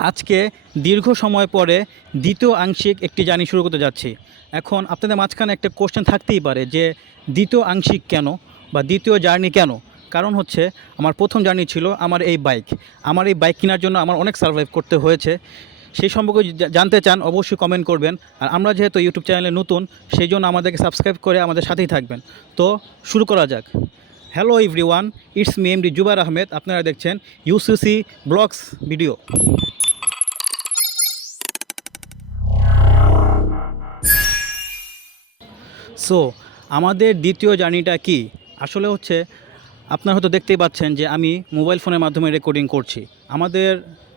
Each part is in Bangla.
আজকে দীর্ঘ সময় পরে দ্বিতীয় আংশিক একটি জার্নি শুরু করতে যাচ্ছি। এখন আপনাদের মাঝখানে একটা কোশ্চেন থাকতেই পারে যে দ্বিতীয় আংশিক কেন বা দ্বিতীয় জার্নি কেন। কারণ হচ্ছে আমার প্রথম জার্নি ছিল আমার এই বাইক। আমার এই বাইক কেনার জন্য আমার অনেক সার্ভাইভ করতে হয়েছে। সেই সম্পর্কে জানতে চান অবশ্যই কমেন্ট করবেন। আর আমরা যেহেতু ইউটিউব চ্যানেলে নতুন, সেই জন্য আমাদেরকে সাবস্ক্রাইব করে আমাদের সাথেই থাকবেন। তো শুরু করা যাক। Hello everyone, it's me MD Jubayer Ahmed. আপনারা দেখছেন ইউসিসি ব্লগস ভিডিও। সো আমাদের দ্বিতীয় জার্নিটা কি আসলে হচ্ছে, আপনারা হয়তো দেখতেই পাচ্ছেন যে আমি মোবাইল ফোনের মাধ্যমে রেকর্ডিং করছি। আমাদের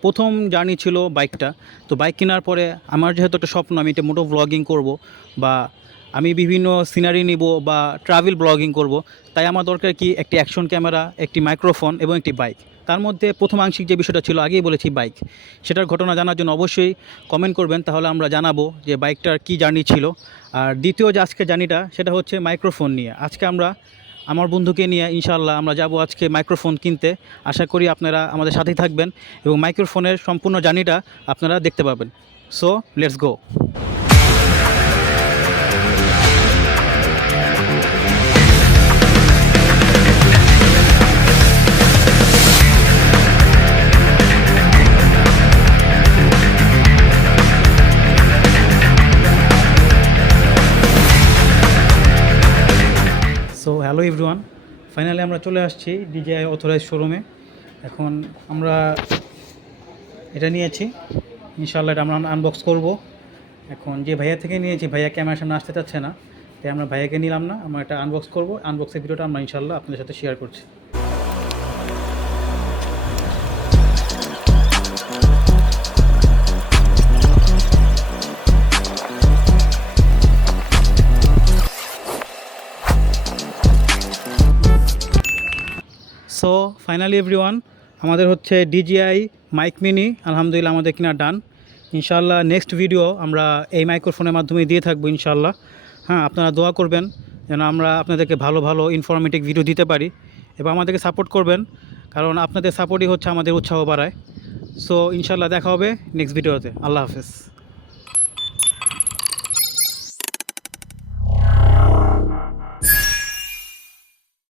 প্রথম জার্নি ছিল বাইকটা। তো বাইক কেনার পরে আমার যেহেতু একটা স্বপ্ন, আমি এটা মোটো ব্লগিং করব বা আমি বিভিন্ন সিনারি নিব বা ট্রাভেল ব্লগিং করব, তাই আমার দরকার কি একটি অ্যাকশন ক্যামেরা, একটি মাইক্রোফোন এবং একটি বাইক। তার মধ্যে প্রথম আংশিক যে বিষয়টা ছিল, আগেই বলেছি বাইক, সেটার ঘটনা জানার জন্য অবশ্যই কমেন্ট করবেন, তাহলে আমরা জানাবো যে বাইকটার কি জার্নি ছিল। আর দ্বিতীয় যে আজকে জার্নিটা, সেটা হচ্ছে মাইক্রোফোন নিয়ে। আজকে আমরা আমার বন্ধুকে নিয়ে ইনশাআল্লাহ আমরা যাব আজকে মাইক্রোফোন কিনতে। আশা করি আপনারা আমাদের সাথেই থাকবেন এবং মাইক্রোফোনের সম্পূর্ণ জার্নিটা আপনারা দেখতে পাবেন। So let's go. So hello everyone, finally আমরা চলে আসছি ডিজিআই অথরাইজ শোরুমে। এখন আমরা এটা নিয়েছি, ইনশাআল্লাহ এটা আমরা আনবক্স করব। এখন যে ভাইয়া থেকে নিয়েছি, ভাইয়া ক্যামেরার সামনে আসতে চাচ্ছে না, তাই আমরা ভাইয়াকে নিলাম না, আমরা এটা আনবক্স করব। আনবক্সের ভিডিওটা আমরা ইনশাআল্লাহ আপনাদের সাথে শেয়ার করছি। সো ফাইনালি এভরিওয়ান, আমাদের হচ্ছে ডিজিআই মাইক মিনি আলহামদুলিল্লাহ আমাদের কিনা ডান। ইনশাআল্লাহ নেক্সট ভিডিও আমরা এই মাইক্রোফোনের মাধ্যমে দিয়ে থাকবো ইনশাআল্লাহ। হ্যাঁ, আপনারা দোয়া করবেন যেন আমরা আপনাদেরকে ভালো ভালো ইনফরমেটিভ ভিডিও দিতে পারি এবং আমাদেরকে সাপোর্ট করবেন, কারণ আপনাদের সাপোর্টই হচ্ছে আমাদের উৎসাহ বাড়ায়। সো ইনশাআল্লাহ দেখা হবে নেক্সট ভিডিওতে। আল্লাহ হাফেজ।